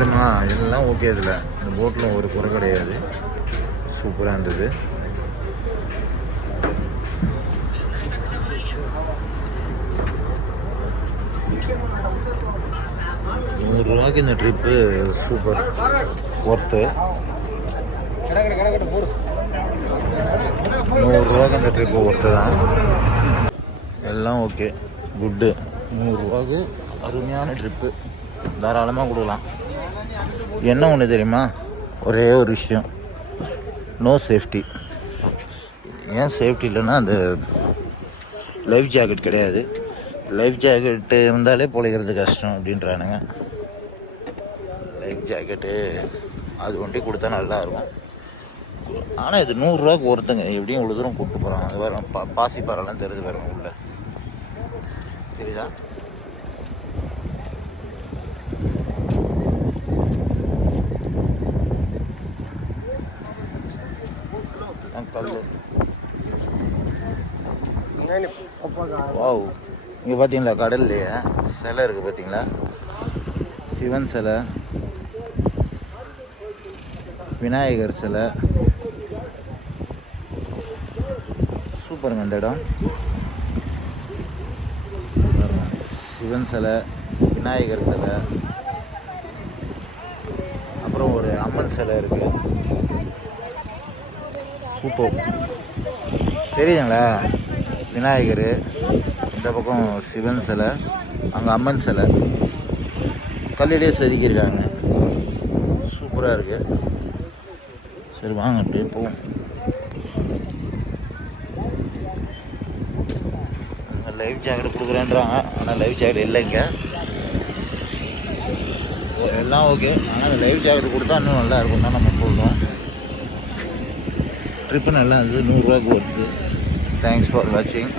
தெரியுமா, எல்லாம் ஓகே. இதில் இந்த போட்டில் ஒரு குறை கிடையாது, சூப்பராக இருந்தது. ₹100 இந்த ட்ரிப்பு சூப்பர் ஒர்த்து. ₹100 இந்த ட்ரிப்பு ஒர்த்து தான். எல்லாம் ஓகே, குட்டு. ₹100 அருமையான ட்ரிப்பு, தாராளமாக கொடுக்கலாம். என்ன ஒன்று தெரியுமா, ஒரே ஒரு விஷயம், நோ சேஃப்டி. ஏன் சேஃப்டி இல்லைன்னா, அந்த லைஃப் ஜாக்கெட் கிடையாது. லைஃப் ஜாக்கெட்டு இருந்தாலே பொழைக்கிறது கஷ்டம் அப்படின்றானுங்க. லைஃப் ஜாக்கெட்டு அது ஒண்டி கொடுத்தா நல்லாயிருக்கும். ஆனால் இது ₹100 ஒருத்தங்க எப்படியும் இவ்வளோ தூரம் கூப்பிட்டு போகிறாங்க. அது வேறு பாசி பறலாம் தெரிஞ்சு பாருங்க, உள்ள தெரியுதா? கல் வாவ். இங்கே பார்த்தீங்களா, கடல்லையே சிலை இருக்குது பார்த்தீங்களா, சிவன் சிலை, விநாயகர் சிலை, சூப்பருங்க இந்த இடம். சிவன் சிலை, விநாயகர் சிலை, அப்புறம் ஒரு அம்மன் சிலை இருக்குது. சூப்பர், தெரியுதுங்களா? விநாயகர், இந்த பக்கம் சிவன் சிலை, அங்கே அம்மன் சிலை, கல்லிலே செதுக்கியிருக்காங்க. சூப்பராக இருக்குது. சரி வாங்க அப்படியே போவோம். லைஃப் ஜாக்கெட் கொடுக்குறேன்றாங்க, ஆனால் லைஃப் ஜாக்கெட் இல்லை இங்கே. எல்லாம் ஓகே, ஆனால் லைஃப் ஜாக்கெட் கொடுத்தா இன்னும் நல்லா இருக்கும் தான் நம்ம சொல்கிறோம். ட்ரிப்பு நல்லா இருந்தது, ₹100 வருது. தேங்க்ஸ் ஃபார் வாட்சிங்.